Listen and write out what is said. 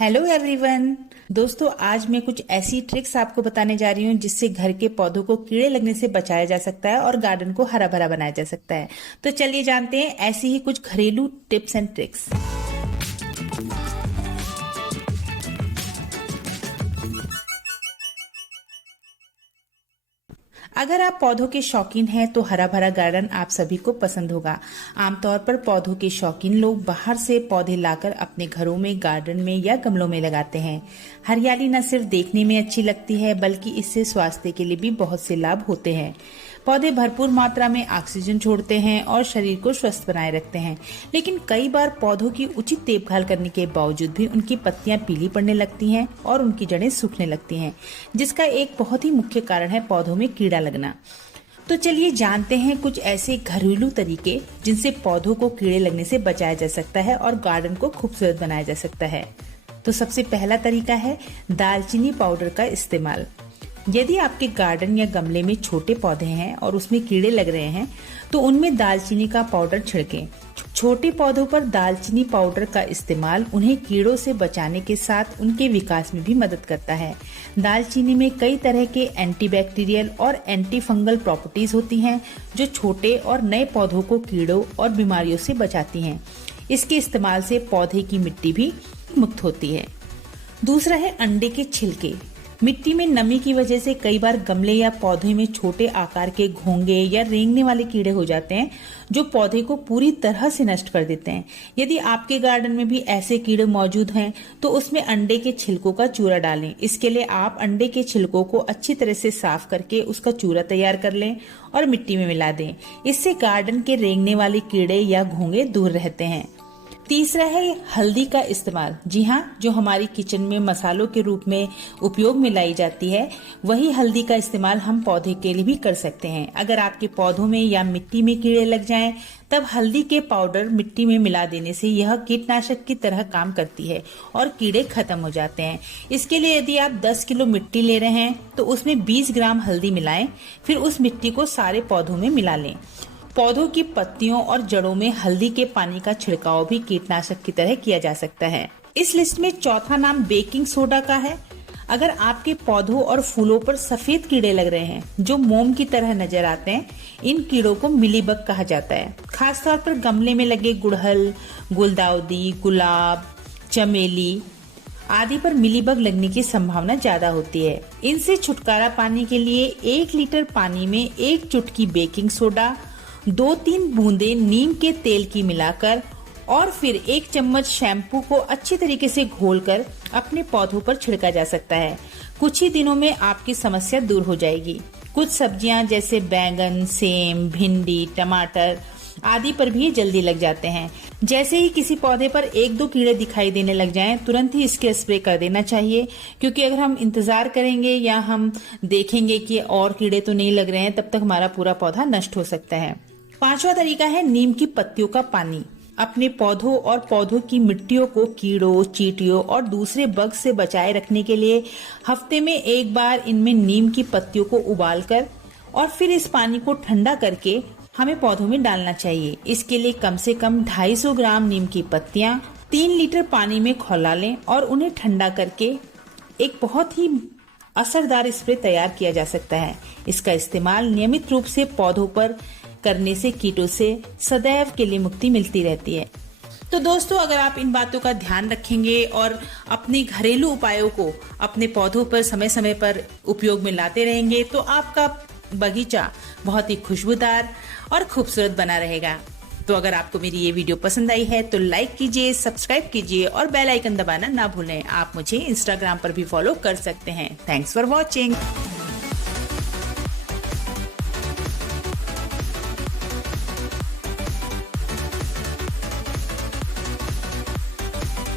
Hello everyone. दोस्तों, आज मैं कुछ ऐसी ट्रिक्स आपको बताने जा रही हूँ जिससे घर के पौधों को कीड़े लगने से बचाया जा सकता है और गार्डन को हरा भरा बनाया जा सकता है। तो चलिए जानते हैं ऐसी ही कुछ घरेलू टिप्स एंड ट्रिक्स। अगर आप पौधों के शौकीन हैं तो हरा भरा गार्डन आप सभी को पसंद होगा। आमतौर पर पौधों के शौकीन लोग बाहर से पौधे लाकर अपने घरों में, गार्डन में या गमलों में लगाते हैं। हरियाली न सिर्फ देखने में अच्छी लगती है बल्कि इससे स्वास्थ्य के लिए भी बहुत से लाभ होते हैं। पौधे भरपूर मात्रा में ऑक्सीजन छोड़ते हैं और शरीर को स्वस्थ बनाए रखते हैं, लेकिन कई बार पौधों की उचित देखभाल करने के बावजूद भी उनकी पत्तियां पीली पड़ने लगती हैं और उनकी जड़ें सूखने लगती हैं, जिसका एक बहुत ही मुख्य कारण है पौधों में कीड़ा लगना। तो चलिए जानते हैं कुछ ऐसे घरेलू तरीके जिनसे पौधों को कीड़े लगने से बचाया जा सकता है और गार्डन को खूबसूरत बनाया जा सकता है। तो सबसे पहला तरीका है दालचीनी पाउडर का इस्तेमाल। यदि आपके गार्डन या गमले में छोटे पौधे हैं और उसमें कीड़े लग रहे हैं तो उनमें दालचीनी का पाउडर छिड़कें। छोटे पौधों पर दालचीनी पाउडर का इस्तेमाल उन्हें कीड़ों से बचाने के साथ उनके विकास में भी मदद करता है। दालचीनी में कई तरह के एंटीबैक्टीरियल और एंटी फंगल प्रॉपर्टीज होती हैं जो छोटे और नए पौधों को कीड़ों और बीमारियों से बचाती हैं। इसके इस्तेमाल से पौधे की मिट्टी भी मुक्त होती है। दूसरा है अंडे के छिलके। मिट्टी में नमी की वजह से कई बार गमले या पौधे में छोटे आकार के घोंगे या रेंगने वाले कीड़े हो जाते हैं जो पौधे को पूरी तरह से नष्ट कर देते हैं। यदि आपके गार्डन में भी ऐसे कीड़े मौजूद हैं तो उसमें अंडे के छिलकों का चूरा डालें। इसके लिए आप अंडे के छिलकों को अच्छी तरह से साफ करके उसका चूरा तैयार कर लें और मिट्टी में मिला दें। इससे गार्डन के रेंगने वाले कीड़े या घोंगे दूर रहते हैं। तीसरा है हल्दी का इस्तेमाल। जी हाँ, जो हमारी किचन में मसालों के रूप में उपयोग में लाई जाती है, वही हल्दी का इस्तेमाल हम पौधे के लिए भी कर सकते हैं। अगर आपके पौधों में या मिट्टी में कीड़े लग जाएं, तब हल्दी के पाउडर मिट्टी में मिला देने से यह कीटनाशक की तरह काम करती है और कीड़े खत्म हो जाते हैं। इसके लिए यदि आप 10 किलो मिट्टी ले रहे हैं तो उसमें 20 ग्राम हल्दी मिलाएं, फिर उस मिट्टी को सारे पौधों में मिला लें। पौधों की पत्तियों और जड़ों में हल्दी के पानी का छिड़काव भी कीटनाशक की तरह किया जा सकता है। इस लिस्ट में चौथा नाम बेकिंग सोडा का है। अगर आपके पौधों और फूलों पर सफेद कीड़े लग रहे हैं जो मोम की तरह नजर आते हैं, इन कीड़ों को मिलीबग कहा जाता है। खासतौर पर गमले में लगे गुड़हल, गुलदाउदी, गुलाब, चमेली आदि पर मिलीबग लगने की संभावना ज्यादा होती है। इनसे छुटकारा पाने के लिए 1 लीटर पानी में 1 चुटकी बेकिंग सोडा, 2-3 बूंदे नीम के तेल की मिलाकर और फिर 1 चम्मच शैम्पू को अच्छी तरीके से घोलकर अपने पौधों पर छिड़का जा सकता है। कुछ ही दिनों में आपकी समस्या दूर हो जाएगी। कुछ सब्जियां जैसे बैंगन, सेम, भिंडी, टमाटर आदि पर भी जल्दी लग जाते हैं। जैसे ही किसी पौधे पर 1-2 कीड़े दिखाई देने लग जाएं, तुरंत ही इसके स्प्रे कर देना चाहिए, क्योंकि अगर हम इंतजार करेंगे या हम देखेंगे कि और कीड़े तो नहीं लग रहे हैं, तब तक हमारा पूरा पौधा नष्ट हो सकता है। 5वां तरीका है नीम की पत्तियों का पानी। अपने पौधों और पौधों की मिट्टियों को कीड़ों, चींटियों और दूसरे बग से बचाए रखने के लिए हफ्ते में 1 बार इनमें नीम की पत्तियों को उबालकर और फिर इस पानी को ठंडा करके हमें पौधों में डालना चाहिए। इसके लिए कम से कम 250 ग्राम नीम की पत्तियां 3 लीटर पानी में खौला लें और उन्हें ठंडा करके एक बहुत ही असरदार स्प्रे तैयार किया जा सकता है। इसका इस्तेमाल नियमित रूप से पौधों पर करने से कीटों से सदैव के लिए मुक्ति मिलती रहती है। तो दोस्तों, अगर आप इन बातों का ध्यान रखेंगे और अपने घरेलू उपायों को अपने पौधों पर समय समय पर उपयोग में लाते रहेंगे तो आपका बगीचा बहुत ही खुशबूदार और खूबसूरत बना रहेगा। तो अगर आपको मेरी ये वीडियो पसंद आई है तो लाइक कीजिए, सब्सक्राइब कीजिए और बेल आइकन दबाना ना भूलें। आप मुझे इंस्टाग्राम पर भी फॉलो कर सकते हैं। Thanks for watching.